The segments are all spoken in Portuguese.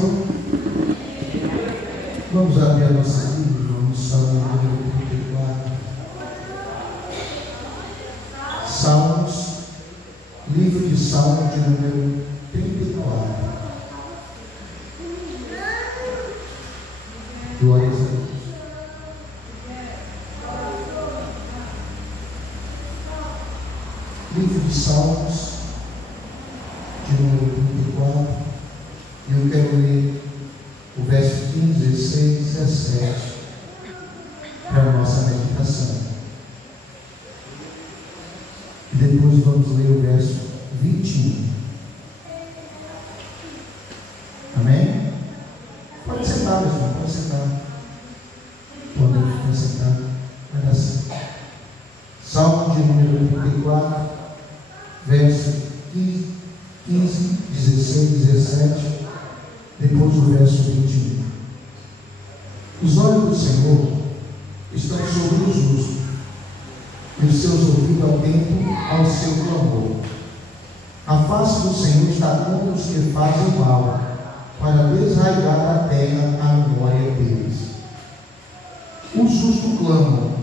Senhor? Vamos abrir a nossa Bíblia no Salmo número 34. Salmos, livro de Salmo de número 34. Glórias a Deus. Livro de Salmos, de número 34, e eu quero ler o verso 15, 16 e 17 para a nossa meditação. E depois vamos ler o verso 21. Amém? Pode sentar, meu irmão, pode sentar. Podemos ficar sentado. Vai dar certo. Salmo de número 34, verso 15, 16, 17, depois do verso 21. Os olhos do Senhor estão sobre os justos, e os seus ouvidos atentos ao seu clamor. A face do Senhor está contra os que fazem o mal, para desarraigar da terra a memória deles. Os justos clamam,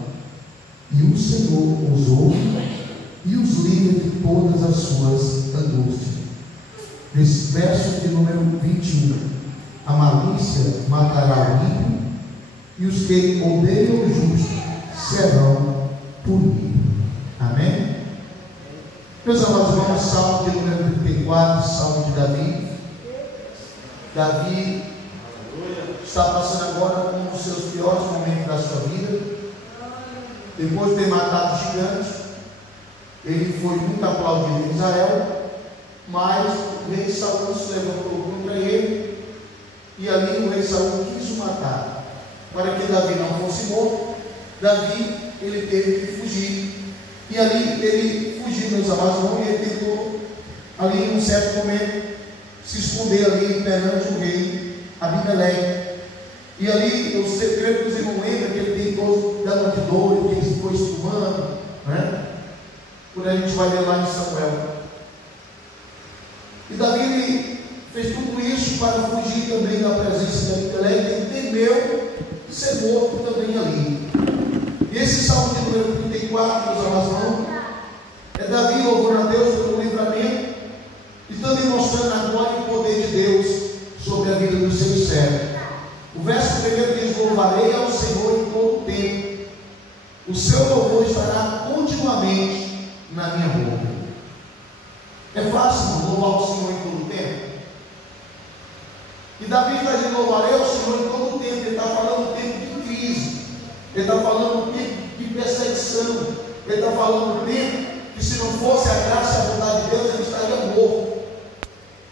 e o Senhor os ouve e os livra de todas as suas angústias. Nesse verso de número 21, a malícia matará o ímpio, e os que odeiam o justo serão punidos. Amém? Meus amados irmãos, Salmo de número 34, Salmo de Davi. Davi está passando agora um dos seus piores momentos da sua vida. Depois de ter matado o gigante, ele foi muito aplaudido em Israel, mas o rei Saul se levantou contra ele, e ali o rei Saul quis o matar. Para que Davi não fosse morto, Davi ele teve que fugir. E ali ele fugiu, meus amados irmãos, e ele tentou, ali em um certo momento, se esconder ali perante o rei Abimeleque. E ali, eu creio que os irmãos lembram que ele tentou dar uma de dor, que ele foi espumando, né? Por aí a gente vai ver lá em Samuel. E Davi ele fez tudo isso para fugir também da presença de Abimeleque. Ele temeu ser morto também ali. E esse salmo de número 34, meus amados irmãos, é Davi louvando a Deus pelo livramento e também mostrando a glória e o poder de Deus sobre a vida dos seus servos. O verso primeiro diz: louvarei ao Senhor em todo o tempo, o seu louvor estará continuamente na minha boca. É fácil louvar o Senhor em todo o tempo? E Davi está dizendo: louvarei ao Senhor em todo o tempo. Ele está falando do tempo de crise, ele está falando do tempo de perseguição, ele está falando do tempo que, se não fosse a graça e a bondade de Deus, ele estaria morto.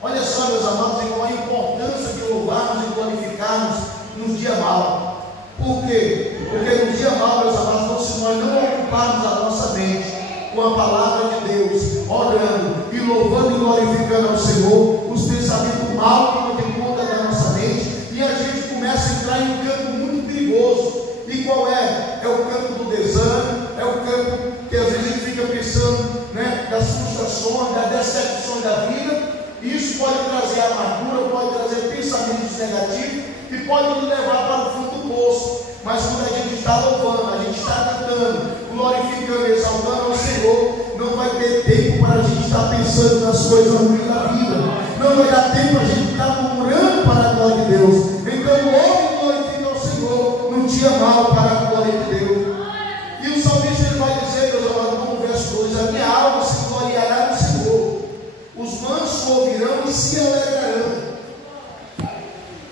Olha só, meus amados irmãos, a importância de louvarmos e glorificarmos nos dias maus. Por quê? Porque nos dias maus, meus amados, se nós não ocuparmos a nossa mente com a palavra de Deus, orando e louvando e glorificando ao Senhor, os pensamentos maus que não tem conta da nossa mente, e a gente começa a entrar em um campo muito perigoso. E qual é? É o campo do desânimo, é o campo que às vezes a gente fica pensando, né, das frustrações, das decepções da vida. Isso pode trazer amargura, pode trazer pensamentos negativos e pode nos levar para o fundo do poço. Mas quando a gente está louvando, a gente está cantando, glorificando, exaltando ao Senhor, não vai ter tempo para a gente estar pensando nas coisas ruins da vida. Não vai dar tempo a gente estar murmurando para a glória de Deus. Então, louve e glorifica ao Senhor num dia mau para a glória de Deus. E o salmista ele vai dizer, meus amados, como verso 2: a minha alma se gloriará no Senhor, os mansos ouvirão e se alegrarão.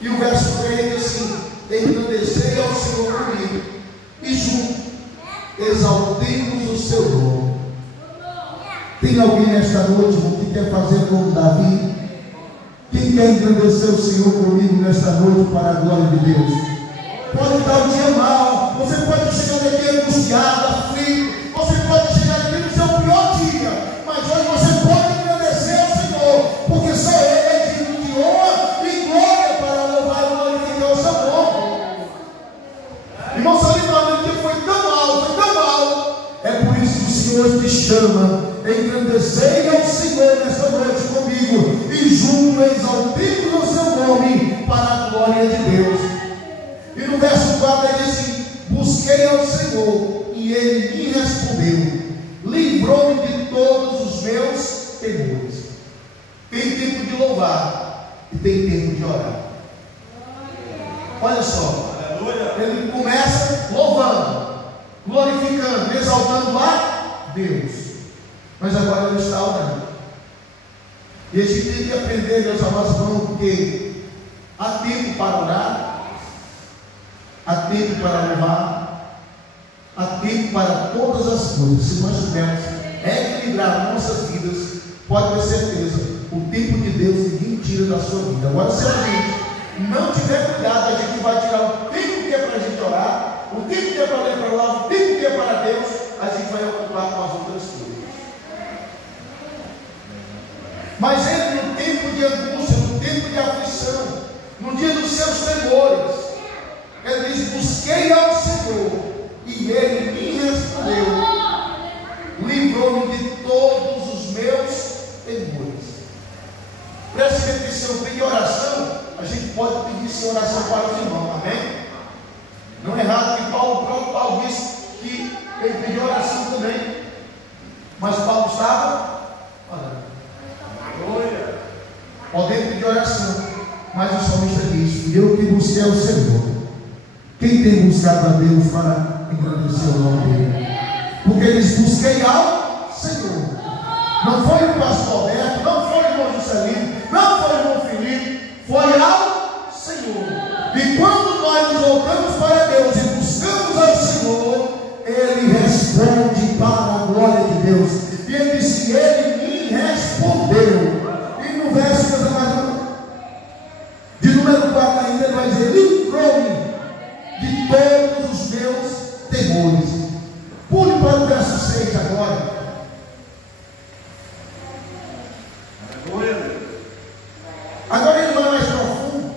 E o verso 3 diz assim: engrandecei ao Senhor comigo, e junto exaltemos o seu nome. Tem alguém nesta noite que quer fazer como Davi? Quem quer engrandecer o Senhor comigo nesta noite para a glória de Deus? Pode estar um dia mal, você pode chegar daqui angustiado, aflito, você pode chegar aqui no seu pior dia, mas hoje você pode engrandecer ao Senhor, porque só Ele é digno de honra e glória para louvar e glorificar o seu nome. Irmão, se livramento que foi tão mal, é por isso que o Senhor te chama: engrandecei ao Senhor nesta noite comigo, e junto exaltemos o seu nome Senhor, e Ele me respondeu, livrou-me de todos os meus temores. Tem tempo de louvar e tem tempo de orar. Olha só, ele começa louvando, glorificando, exaltando a Deus, mas agora ele está orando. E a gente tem que aprender, meus amados irmãos, porque há tempo para orar, há tempo para louvar, há tempo para todas as coisas. Se nós pudermos equilibrar nossas vidas, pode ter certeza, o tempo de Deus ninguém tira da sua vida. Agora, se a gente não tiver cuidado, a gente vai tirar o tempo que é para a gente orar, o tempo que é para ler para lá, o tempo que é para Deus, a gente vai ocupar com as outras coisas. Mas ele, no tempo de angústia, no tempo de aflição, no dia dos seus temores, ele diz: busquei ao Senhor e Ele me respondeu, livrou-me de todos os meus temores. Preste atenção, pedir oração, a gente pode pedir essa oração para os irmãos, amém? Não é errado que o próprio Paulo disse que ele pediu oração também, mas Paulo estava orando. Podemos pedir oração, mas o salmista diz: eu que busquei ao Senhor. Quem tem buscado a Deus para engrandecer o nome dele? Porque eles busquei ao Senhor. Não foi o pastor Alberto, não foi o irmão Juscelino, não foi o irmão Felipe, foi ao Senhor. E quando nós nos voltamos para Deus e buscamos ao Senhor, Ele responde para a glória de Deus. E ele disse: Ele me respondeu. E no verso de número 4 ainda ele vai dizer: livrou-me de todos os meus temores. Pule para o verso 6 agora. Agora ele vai mais profundo.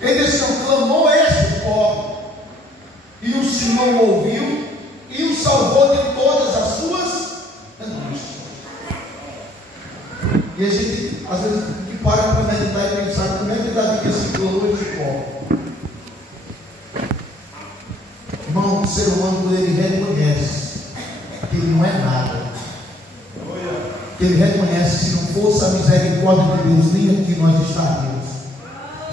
Ele diz: clamou este pobre, e o Senhor o ouviu e o salvou de todas as suas angústias. E a gente às vezes que para meditar e pensar: como é que Davi disse que clamou este pobre? Irmão, o ser humano, quando ele reconhece que ele não é nada, que ele reconhece que se não fosse a misericórdia de Deus, nem aqui nós estaríamos.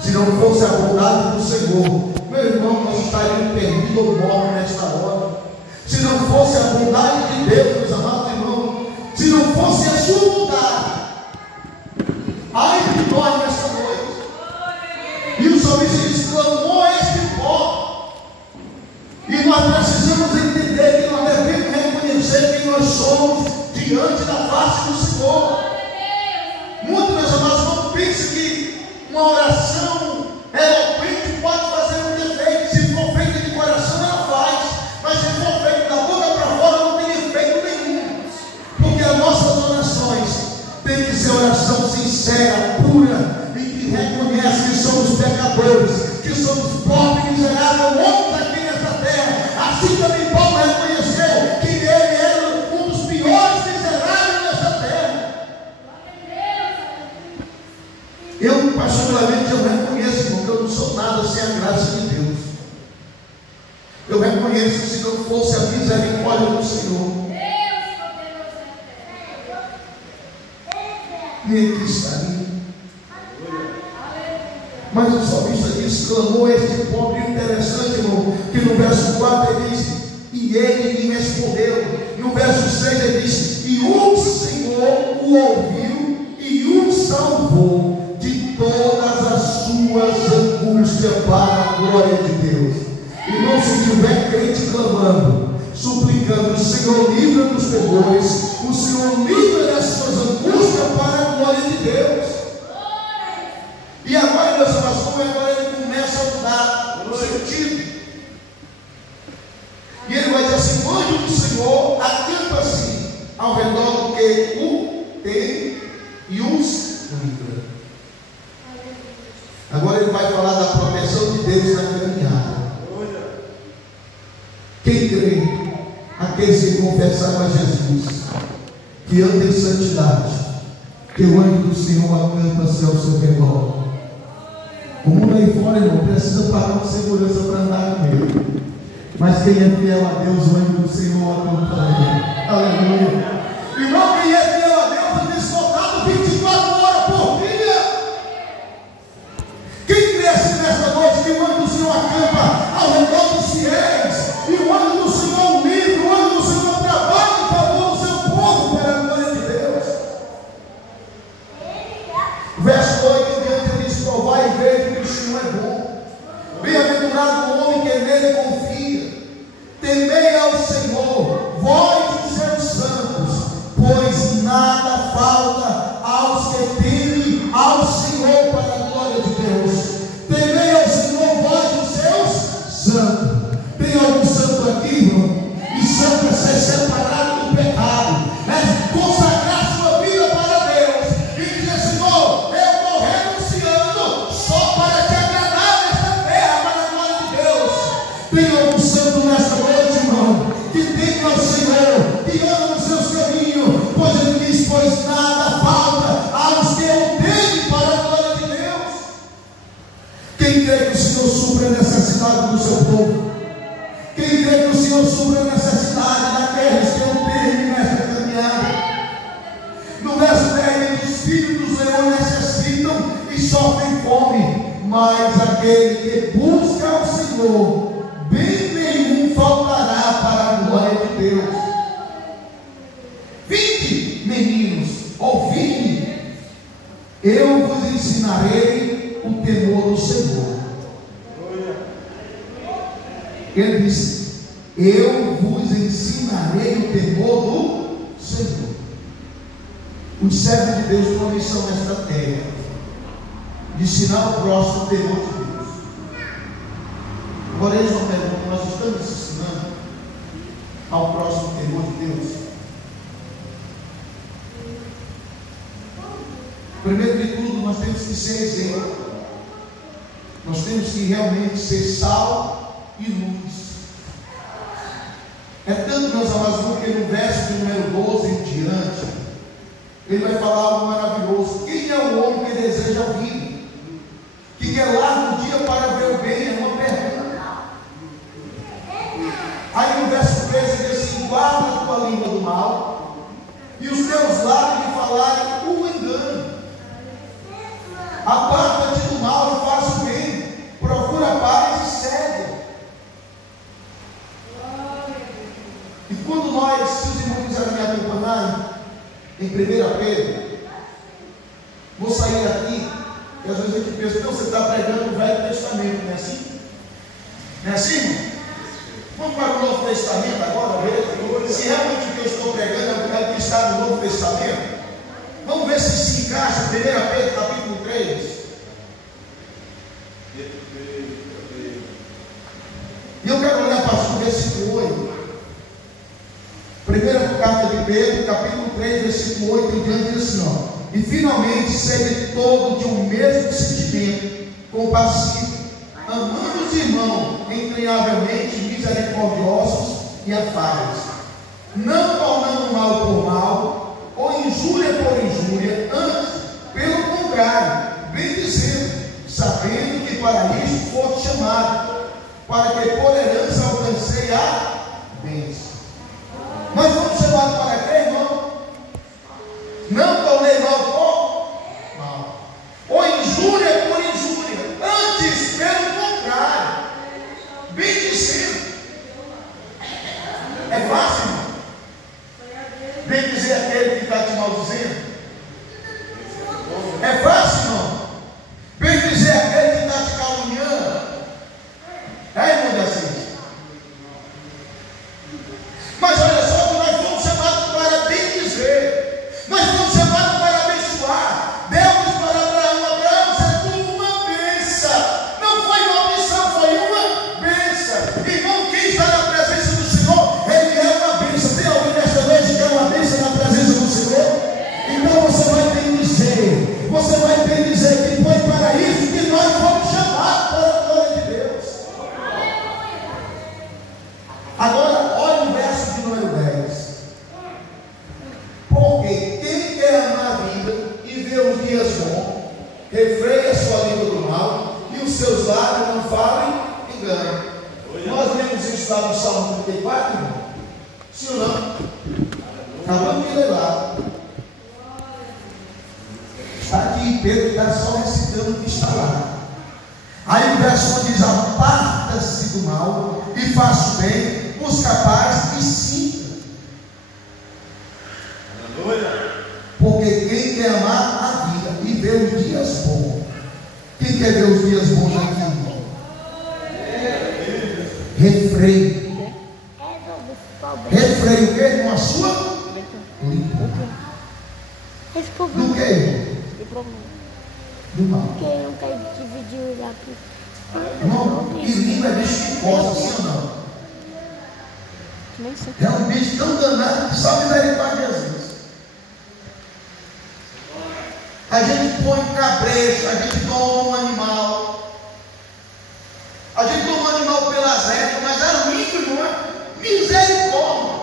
Se não fosse a bondade do Senhor, meu irmão, nós estaríamos perdidos ou mortos nesta hora. Se não fosse a bondade de Deus, meus amados irmãos, se não fosse a sua bondade, ai de nós nesta noite. E o salmista diz: clamou este pobre. E nós precisamos entender que nós devemos reconhecer quem nós somos diante da face do Senhor. Muitos, meus amados, não pensam que uma oração eloquente pode fazer um defeito. Se for feita de coração, ela faz. Mas se for feita da boca para fora, não tem efeito nenhum. Porque as nossas orações têm que ser oração sincera, pura, e que reconhece que somos pecadores, que somos pobres e miseráveis, homens aqui nesta terra. Assim também Paulo reconheceu que ele era um dos piores miseráveis nesta terra. Eu, particularmente, eu reconheço, irmão, que eu não sou nada sem a graça de Deus. Eu reconheço que se não fosse a misericórdia do Senhor, nem aqui estaria. Mas o salmista diz: clamou este pobre. Interessante, irmão, que no verso 4 ele diz: e ele me respondeu. No verso 6 ele diz: e o Senhor o ouviu e o salvou de todas as suas angústias para a glória de Deus. Irmão, se tiver crente clamando, suplicando: o Senhor livra dos temores, o Senhor livra das suas angústias para a glória de Deus. E agora, meus amados, como agora ele começa a mudar o sentido. E ele vai dizer assim: o anjo do Senhor acampa-se ao redor do que o tem e os livra. Agora ele vai falar da proteção de Deus na caminhada. Quem crê, aqueles que confessaram a Jesus, que anda em santidade, que o anjo do Senhor acampa-se ao seu redor. O mundo aí fora, irmão, precisa pagar uma segurança para andar com ele. Mas quem é fiel a Deus, o anjo do Senhor acompanha. Aleluia. Irmão, quem é fiel a Deus é desfocado 24 horas por dia. Quem cresce nesta noite que o anjo do Senhor acampa ao redor dos fiéis, e o anjo do Senhor livre, o anjo do Senhor trabalha em favor do seu povo para a glória de Deus. Verso 8 em diante ele diz: provai e vede que o Senhor é bom. Bem-aventurado o homem que nele confia. Temei ao Senhor, vós os seus santos, pois nada falta aos que temem ao Senhor para a glória de Deus. Temei ao Senhor, vós os seus santos. Tem algum santo aqui, irmão? E santo é ser separado do pecado, é consagrar sua vida para Deus e dizer: Senhor, eu estou renunciando só para te agradar nesta terra, para a glória de Deus. Tem algum santo nesta noite, irmão, que teme ao Senhor, que anda nos seus caminhos, pois ele diz: pois nada falta aos que o temem para a glória de Deus. Quem crê que o Senhor supra a necessidade do seu povo? Quem crê que o Senhor supra a necessidade daqueles que o temem nesta caminhada? No verso 10 diz: os filhos dos leões necessitam e sofrem fome, mas aquele que busca ao Senhor, bem nenhum faltará para a glória de Deus. Vinde, meninos, ouvi-me, eu vos ensinarei o temor do Senhor. Ele disse: eu vos ensinarei o temor do Senhor. Os servos de Deus têm uma missão nesta terra, de ensinar o próximo o temor de Deus. Agora eles vão perguntar: nós estamos ensinando ao próximo o temor de Deus? Primeiro de tudo, nós temos que ser exemplo. Nós temos que realmente ser sal e luz. É tanto, meus amados, porque no verso de número 12 em diante, ele vai falar algo maravilhoso. Quem é o homem que deseja a vida, que quer largo o dia para ver o bem? É uma pergunta. Aí no verso 13 ele diz assim: guarda a tua língua do mal e os teus lábios de falarem o engano. Aparta-te do mal e faz o bem, procura a paz e segue. E quando nós, se os irmãos quiserem me acompanharem em 1 Pedro, vou sair daqui, e às vezes a gente pensa: então você está pregando o Velho Testamento, não é assim? Não é assim, irmão? Vamos para o Novo Testamento agora, ver se realmente o que eu estou pregando é o que está no Novo Testamento. Vamos ver se encaixa 1 Pedro capítulo 3. E eu quero olhar para o versículo 8. Primeira carta de Pedro, capítulo 3, versículo 8 em diante, diz assim: ó, e finalmente sede todo de um mesmo sentimento, compassivo, amando os irmãos, entranhavelmente misericordiosos e afáveis, não tornando mal por mal, ou injúria por injúria, antes, pelo contrário, bem dizendo, sabendo que para isso foste chamado, para que por herança alcancei a bênção. Nós fomos chamados para quê, irmão? Não tornei mal por mal, ou injúria por injúria, antes, pelo contrário, bem dizendo. É fácil, irmão? Bem dizer aquele que está te maldizendo. É fácil, irmão? Bem dizer aquele que está te caluniando. É, irmão de Assis? Mas olha só, que nós fomos chamados para bem dizer. Nós fomos chamados para estudado o Salmo 34, irmão? Sim ou não? Acabamos de ler lá. Está aqui, Pedro está só recitando o que está lá. Aí o verso diz: aparta-se do mal e faça o bem, busca a paz e sinta. Porque quem quer amar a vida e ver os dias bons, quem quer ver os dias bons aqui, irmão? Refreio. Refreio o que, irmão? A sua língua. Do que? Do mal. Porque não quer dividir os lápis. Irmão, e língua é bicho que coça, sim ou não? Nem sei. É um bicho tão danado que só misericórdia de Jesus. A gente põe cabresto, a gente toma um animal. A gente toma um animal pelas rédeas, mas a língua, irmão, é misericórdia.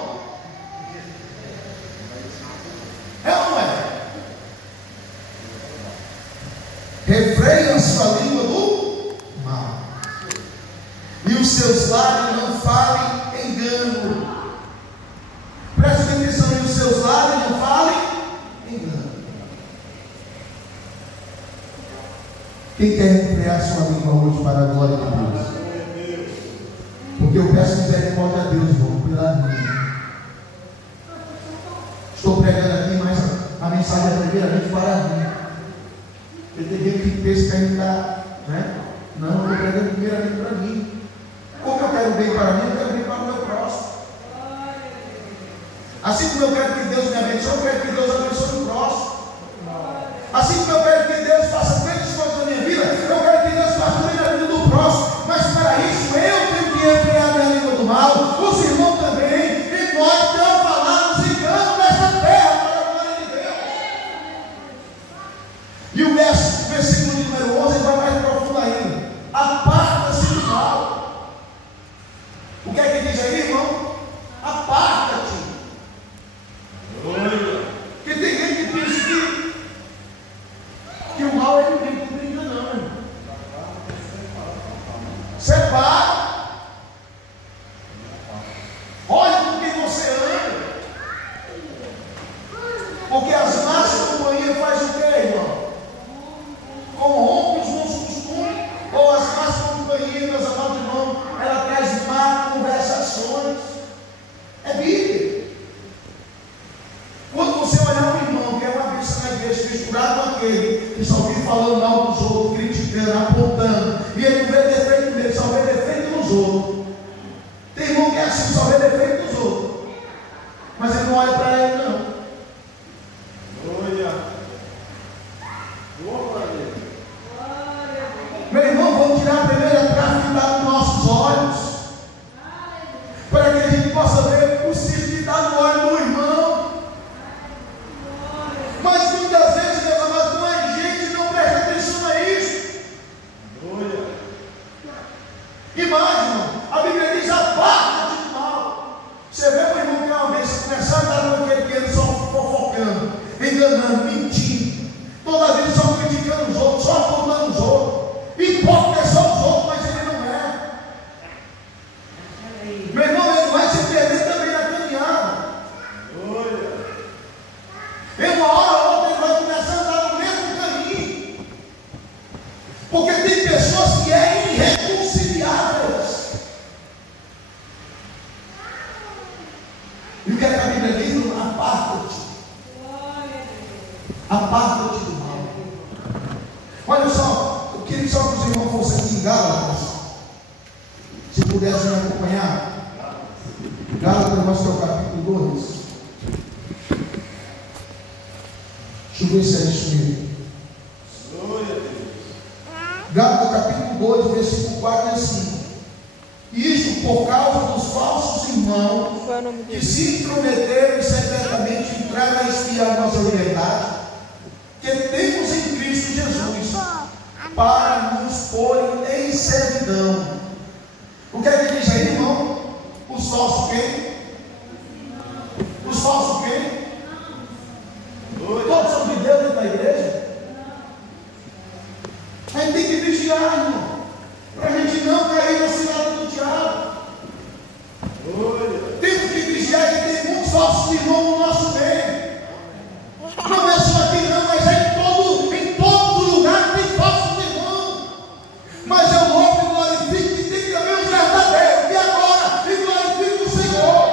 É ou não é? Refreia a sua língua do mal, e os seus lábios não falem engano. Preste atenção, e os seus lábios não falem engano. Quem quer refrear sua língua hoje para a glória de Deus? Porque eu peço misericórdia a Deus, irmão, pela minha. Estou pregando aqui, mas a mensagem é primeiramente para mim. Porque tem gente que pensa que ainda está, né? Não, eu estou pregando primeiramente para mim. Como eu quero bem para mim, eu quero bem para o meu próximo. Assim como eu quero que Deus me abençoe, eu quero que Deus abençoe o próximo. Assim como eu quero que Deus faça grandes coisas na minha vida, eu quero que Deus faça também na vida do próximo. Mas para isso eu tenho que refrear minha língua do mal, os irmãos também, e nós não falamos engano nessa terra para a glória de Deus. E o versículo de número 11 vai mais profundo ainda. Aparta-se do mal. O que é que diz aí, irmão? Aparta-te. Porque tem gente que pensa que o mal ele não tem que brincar, não, irmão. Separa. Olhe com quem você anda. Porque as más companhias fazem o que, irmão? Corrompe os bons costumes. Ou as más companhias, meus amados irmãos, ela traz má conversações. É Bíblia. Quando você olhar um irmão que é uma vez na igreja, misturado com aquele que só vive falando mal dos outros, criticando, apontando, e ele não vê defeito nele, só vê defeito nos outros. Tem irmão que é assim, só vê defeito nos outros, mas ele não olha para ele, não. Meu irmão, vamos tirar a primeira trave que está nos nossos olhos, para que a gente possa ver o cisco que está no olho do irmão. Mas muitas vezes, meus amados, mais gente não presta atenção a isso. Imagina, a Bíblia diz: aparta-te do mal. Você vê o irmão que uma vez começar a dar no que ele só fofocando, enganando, mentindo, toda vez só criticando os outros, só apontando os outros. Hipócrita é só os outros, mas ele não é. Meu irmão, ele vai se perder também na caminhada. Em uma hora ou outra ele vai começar a andar no mesmo caminho. Porque tem pessoas que são irreconciliáveis. E o que a Bíblia diz? Aparta-te. Aparta-te do mal. Olha só, eu queria só que os irmãos fossem aqui em Gálatas. Se pudessem me acompanhar. Gálatas, nós temos o capítulo 2. Deixa eu ver se é isso mesmo. Gálatas capítulo 2, versículo 4 e 5. Isso por causa dos falsos irmãos que se intrometeram e secretamente entraram a espiar nossa liberdade, que temos em Cristo Jesus, para nos pôr em servidão. O que é que diz aí, irmão? Os falsos quem? Os falsos quem? Todos são de Deus dentro da igreja. A gente tem que vigiar, irmão, para a gente não cair na cilada do diabo. continuam no nosso meio. Não é só aqui não, mas é em todo lugar que tem falsos irmãos. Mas eu louvo e glorifico que tem também os verdadeiros, e agora, e glorifico o Senhor.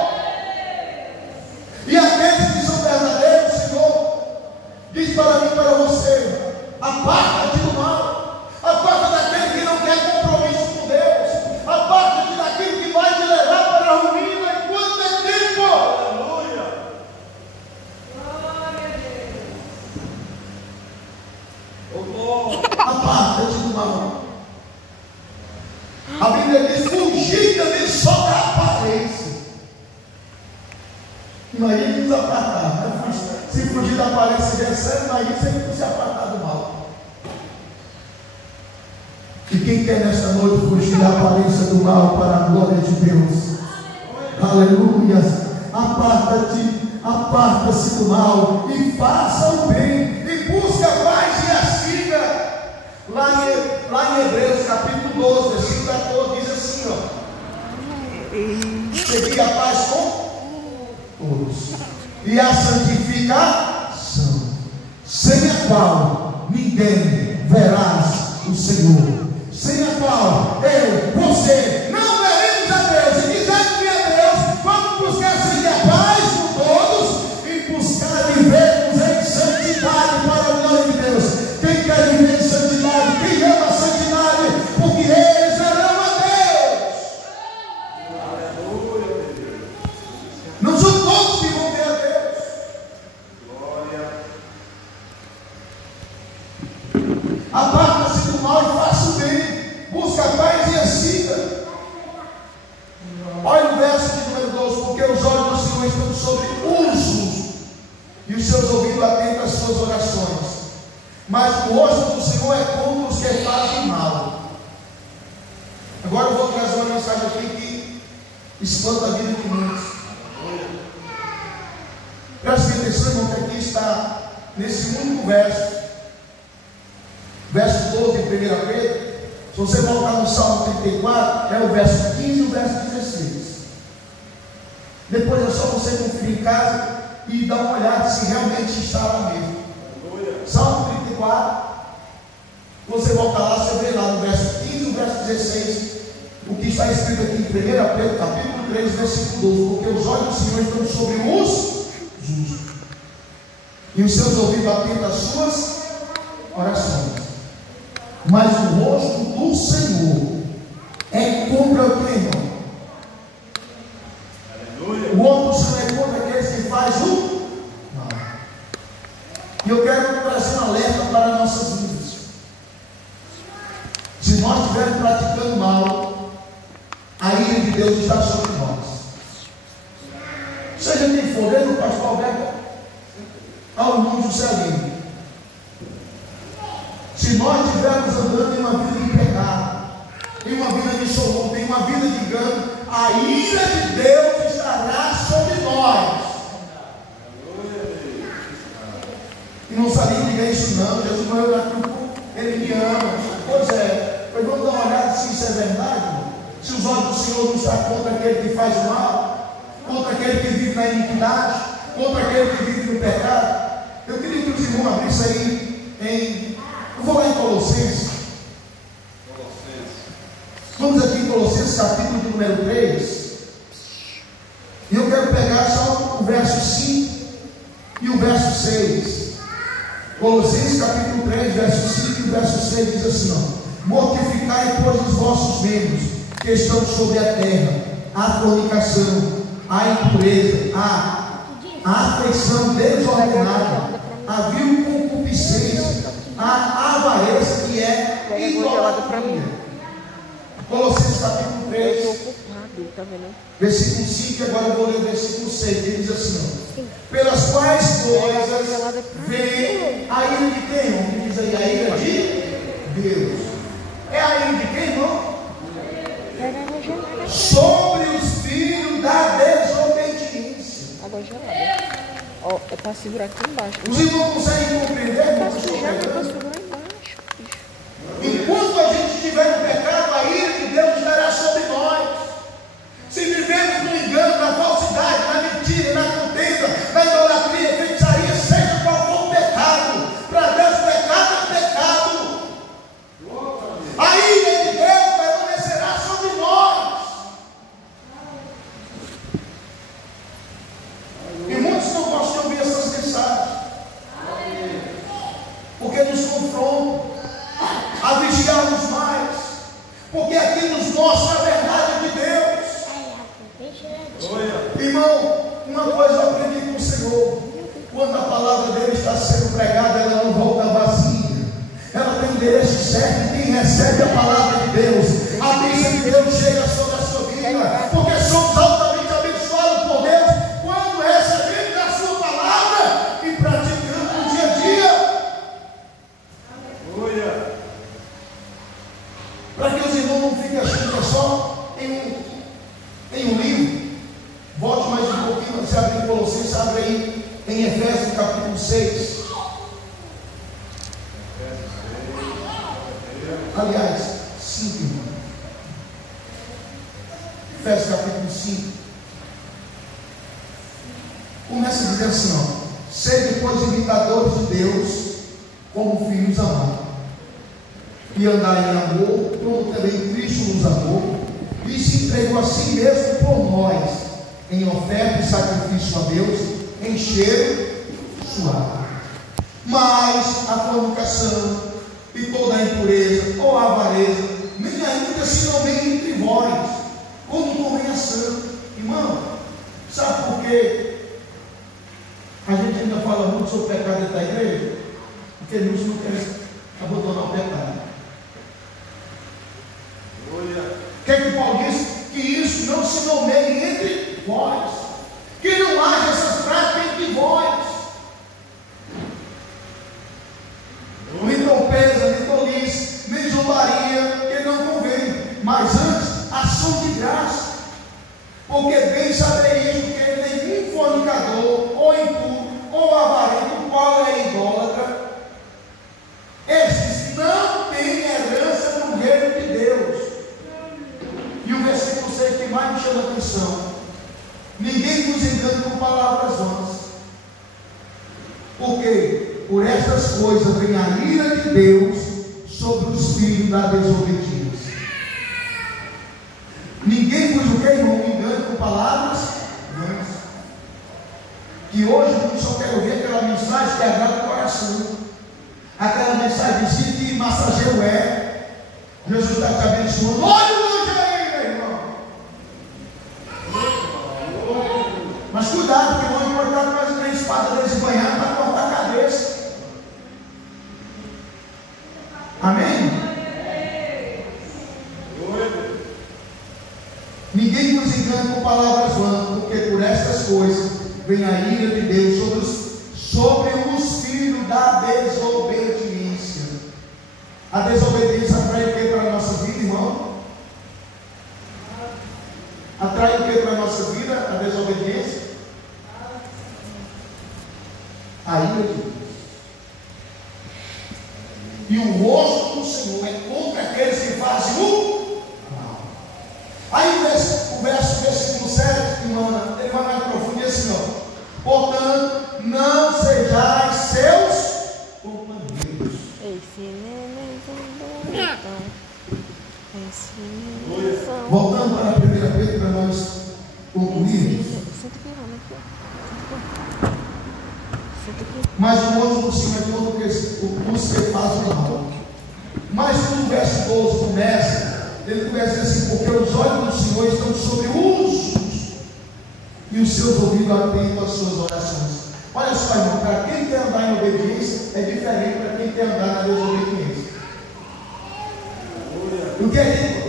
E aqueles que são verdadeiros, o Senhor diz para mim e para você: aparta-te do mal, aparta daquele que não quer compromisso com Deus, aparta-te daquilo que vai te levar para a ruína enquanto é tempo. Aleluia! Aparta-te do mal. A Bíblia diz: fugir também só da aparência. Imagina nos apartar, né? Se fugir da aparência de sério, imagina se a gente não se apartar do mal. E quem quer nesta noite fugir da aparência do mal para a glória de Deus? Aleluia! Aparta-se do mal e faça o bem e busca a paz e a siga. Lá em Hebreus capítulo 12, versículo 14, diz assim, ó: segui a paz com todos e a santificação, sem a qual ninguém verás o Senhor, sem a qual eu, você, não veremos a Deus. E quiser que é Deus, vamos buscar seguir a paz com todos e buscar vivermos em santidade para a glória de Deus. Quem quer viver em santidade, quem ama a santidade, porque ele já ama a Deus. Não são todos que vão ver a Deus. Aparta-se do mal e faça o bem, busca a paz e a siga. Olha o verso de número 12: porque os olhos do Senhor estão sobre os justos e os seus ouvidos atentos às suas orações, mas o rosto do Senhor é contra os que fazem mal. Agora eu vou trazer uma mensagem aqui que espanta a vida de muitos. Preste atenção, irmão, que aqui está nesse único verso, verso 12 de 1 Pedro. Se você voltar no Salmo 34, é o verso 15 e o verso 16. Depois é só você conferir em casa e dar uma olhada se realmente está lá mesmo. Salmo 34, você volta lá, você vê lá no verso 15 e o verso 16, o que está escrito aqui em 1 Pedro, capítulo 3, versículo 12: porque os olhos do Senhor estão sobre os justos, e os seus ouvidos atentos às suas orações, mas o rosto do Senhor é contra quem, irmão? O rosto do Senhor é contra aqueles que fazem o mal. E eu quero trazer um alerta para nossas vidas. Se nós estivermos praticando mal, a ira de Deus está sobre nós. Seja quem for, desde o pastor Alberto ao irmão Juscelino. Se nós estivermos andando em uma vida de pecado, em uma vida de dissoluta, em uma vida de engano, a ira de Deus estará sobre nós. E não sabia dizer isso não. Jesus morreu na cruz, ele me ama. Pois é, mas vamos dar uma olhada se isso é verdade, irmão. Se os olhos do Senhor não estão contra aquele que faz o mal, contra aquele que vive na iniquidade, contra aquele que vive no pecado. Eu queria que os irmãos abrissem aí eu vou lá em Colossenses. Vamos aqui em Colossenses capítulo número 3. E eu quero pegar só o verso 5 e o verso 6. Colossenses capítulo 3, verso 5 e o verso 6 diz assim, ó: mortificai, pois, os vossos membros que estão sobre a terra, a fornicação, a impureza, a afeição desordenada, a vil concupiscência, a avareza, que é idolatria. Colossenses capítulo 3, versículo 5, e agora eu vou ler o versículo 6, ele diz assim, ó: pelas quais coisas vem a ira de quem, irmão? Que diz aí, a ira de Deus. É a ira de quem, irmão? Sobre os filhos da desobediência. Água gelada. Ó, é para segurar aqui embaixo. Os irmãos conseguem compreender? Enquanto a gente estiver no pecado, a ira de Deus estará sobre nós. Se vivemos no engano, na falsidade, na mentira, na contenda, porque aqui nos mostra a verdade de Deus. Irmão, uma coisa eu aprendi com o Senhor: quando a palavra dele está sendo pregada, ela não volta vazia, ela tem endereço certo. Quem recebe a palavra de Deus, a bênção de Deus chega sobre a sua vida, porque somos altamente abençoados por Deus quando recebemos a sua palavra e praticamos no dia a dia. Para que os irmãos não fiquem achando que é só em um livro. Volte mais um pouquinho, você abre em Colossenses, abre aí em Efésios capítulo 6. Aliás, 5, irmão. Efésios capítulo 5. Começa a dizer assim, ó: sede, pois, imitadores de Deus, como filhos amados, e andar em amor, como também Cristo nos amou, e se entregou a si mesmo por nós, em oferta e sacrifício a Deus, em cheiro suave. Mas a fornicação e toda a impureza ou a avareza, nem ainda se nomeia entre vós, como convém a santo. Irmão, sabe por quê a gente ainda fala muito sobre o pecado dentro da igreja? Porque muitos não querem abandonar o pecado. O que é que Paulo diz? Que isso não se nomeie entre vós, que não haja essas práticas entre vós. Nem trompeza, nem tolice, nem zombaria, que não convém, mas antes ação de graça. Porque bem sabereis que nenhum fornicador, ou impuro, ou avarento, o qual é idólatra, estes não têm herança no reino de Deus. E o versículo 6 que mais me chama a atenção: ninguém vos engane com palavras vãs, porque por estas coisas vem a ira de Deus sobre os filhos da desobediência. Ninguém vos engane com palavras vãs. Que hoje eu só quero ver aquela mensagem que agrada o coração, aquela mensagem que massageia o ego. Jesus está te abençoando. Olha o anjo aí, meu irmão. Mas cuidado, porque vão importar quase uma espada desembanhada para cortar a cabeça. Amém? Ninguém nos engana com palavras vãs, porque por estas coisas vem a ira de Deus sobre os filhos da desobediência. A desobediência atrai o que para a nossa vida, irmão? Atrai o que para a nossa vida? A desobediência? A ira de Deus. E o rosto do Senhor é contra aqueles que fazem o mal. Aí o versículo 7, irmã, ele vai mais profundo e assim, ó: portanto, não sejais seus companheiros. Voltando para a 1 Pedro, para nós concluirmos. Mas o outro por cima de todo os que fazem o mal. Mas quando o verso 12 começa, ele começa assim: porque os olhos do Senhor estão sobre os justos, e os seus ouvidos atentos às suas orações. Olha só, irmão, para quem quer andar em obediência é diferente para quem quer andar na desobediência. O que é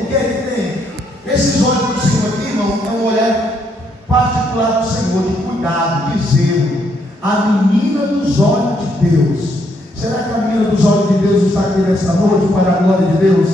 que tem? Esses olhos do Senhor aqui, irmão, é um olhar particular do Senhor, de cuidado, de zelo. A menina dos olhos de Deus. Será que a menina dos olhos de Deus está aqui nesta noite para a glória de Deus?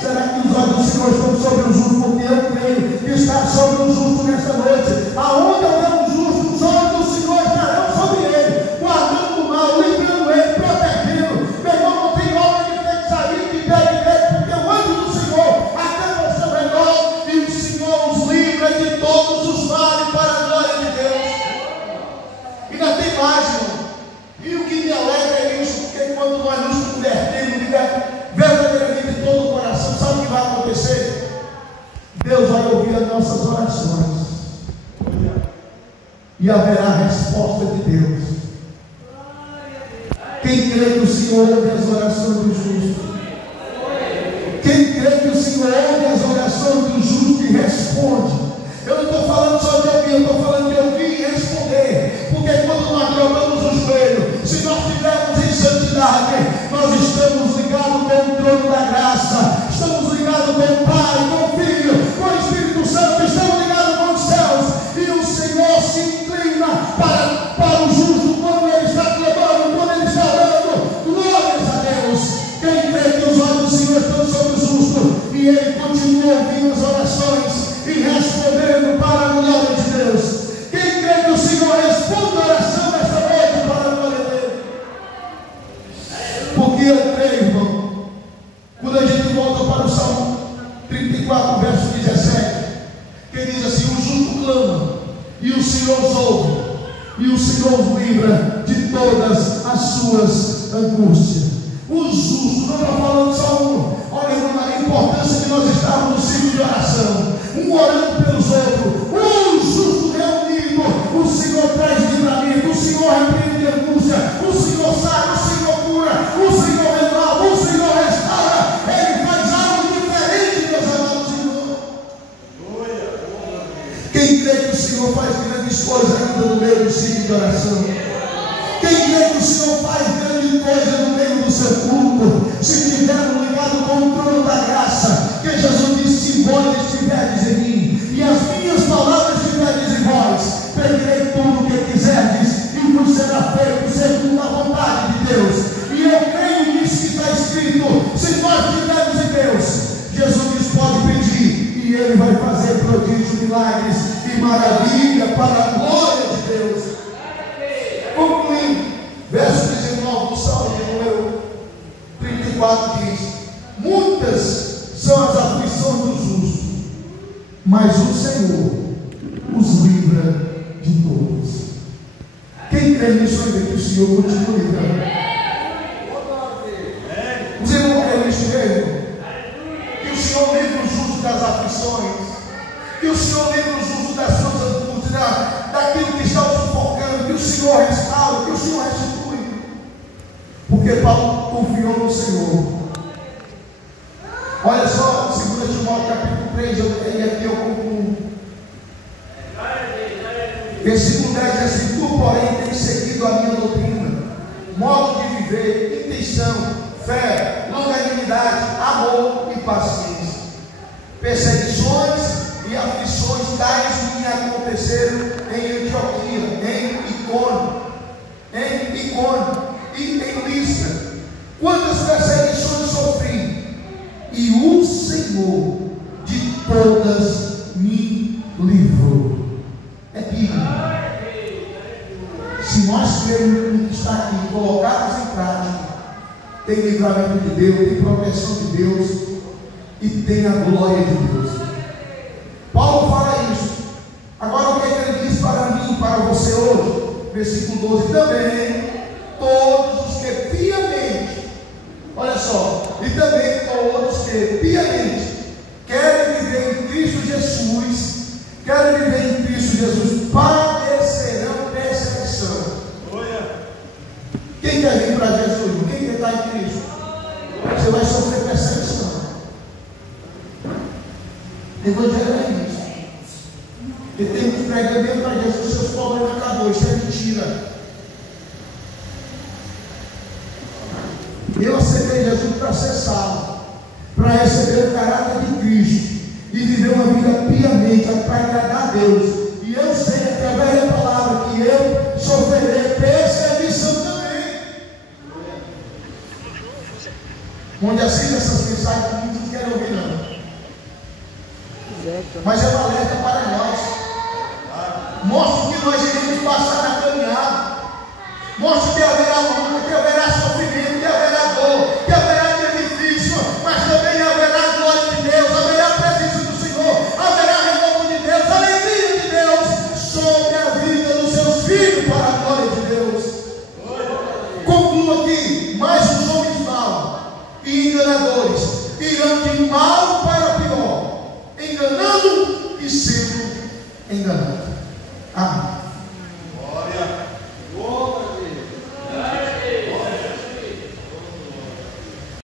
Será que os olhos do Senhor estão sobre o justo? Porque eu creio que está sobre o justo nesta noite. Aonde houver um justo, os olhos do Senhor estarão sobre ele, guardando o mal, livrando ele, protegendo. Meu irmão, não tem hora de ter que sair de pé de pé, porque o anjo do Senhor acaba ao seu redor e o Senhor os livra de todos os males para a glória de Deus. Ainda tem mais, irmão. E o que me alegra é isso, porque quando nós nos convertemos verdadeiramente de todo o coração, sabe o que vai acontecer? Deus vai ouvir as nossas orações e haverá a resposta de Deus. Quem crê que o Senhor ouve as orações do justo? Quem crê que o Senhor ouve as orações do justo e responde. Eu não estou falando só de ouvir, eu estou falando de ouvir e responder. Porque quando nós dobramos o joelho, se nós estivermos em santidade, nós estamos ligados com o trono da graça, estamos ligados com o Pai, com o Filho, com o Espírito Santo, estamos ligados com os céus. E o Senhor se inclina para o justo quando ele está clamando, quando ele está orando. Glórias a Deus. Quem crê que os olhos do Senhor estão sobre o justo e ele continua ouvindo as orações e respondendo para a glória de Deus. Quem crê que o Senhor responde a oração nesta noite para a glória dele? Porque eu creio, irmão, quando a gente volta para o Salmo 34, verso 17, que diz assim: o justo clama e o Senhor os ouve, e o Senhor os livra de todas as suas angústias. O justo, não está falando só um. Olha, irmão, a importância de nós estarmos no ciclo de oração, um orando pelos outros, um justo reunido. O Senhor traz livramento, o Senhor repreende a angústia, o Senhor sai, o Senhor cura, o Senhor renova, o Senhor restaura. Ele faz algo diferente, meus amados irmãos. Quem crê que o Senhor faz grandes coisas ainda no meio do ciclo de oração? Quem crê que o Senhor faz grande coisa no meio do seu culto? Se estivermos ligados com o trono da graça, que Jesus disse: se vós estiverdes em mim e as minhas palavras estiverdes em vós, pedirei tudo o que quiserdes e vos será feito segundo a vontade de Deus. E eu creio nisso que está escrito: se nós estivermos em Deus, Jesus diz: pode pedir e Ele vai fazer prodígios, milagres e maravilha para a glória de Deus. Concluindo, verso 19 do Salmo de número 34 diz: muitas são as aflições do justo, mas o Senhor os livra de todos. Quem crê nisso ainda, que o Senhor continua livrando? Os irmãos creem nisso mesmo? Que o Senhor livra o justo das aflições, que o Senhor livra o justo das suas angústias, daquilo que está o sufocando, que o Senhor restaura, que o Senhor restitui. Porque Paulo confiou no Senhor. Olha só, 2 Timóteo capítulo 3, e aqui eu concluo. Versículo 10 diz assim: tu, porém, tens seguido a minha doutrina, modo de viver, intenção, fé, longanimidade, amor e paciência. Perseguições e aflições tais que me aconteceram em Antioquia, em Icônio e em Listra. Quantas perseguições sofri, e o Senhor de todas me livrou. É Bíblia. Se nós cremos no que está aqui, colocarmos em prática, tem livramento de Deus, tem proteção de Deus e tem a glória de Deus. Paulo fala isso. Agora o que ele diz para mim, para você hoje? Versículo 12: também todos os que piamente, olha só, e também todos que piamente querem viver em Cristo Jesus, padecerão perseguição. Quem quer vir para Jesus? Quem quer estar em Cristo? Você vai sofrer perseguição. Evangelho é isso. E tem que pregar mesmo para Jesus, seus problemas acabou. Isso é mentira. Eu aceitei Jesus para ser salvo, para receber o caráter de Cristo e viver uma vida piamente para agradar a Deus. E eu sei, através da palavra, que eu sofrerei perseguição também. Onde assiste essas mensagens que muitos querem ouvir, não. Mas é uma alerta para nós. Mostra que nós iremos passar na caminhada. Mostra que haverá luta, que haverá sofrimento, que haverá dor, que haverá difícil, mas também haverá glória de Deus, haverá a presença do Senhor, haverá renovo de Deus, alegria de Deus sobre a vida dos seus filhos para a glória de Deus. Concluo aqui: mais os homens maus e enganadores irão de mal para pior, enganando e sendo enganado.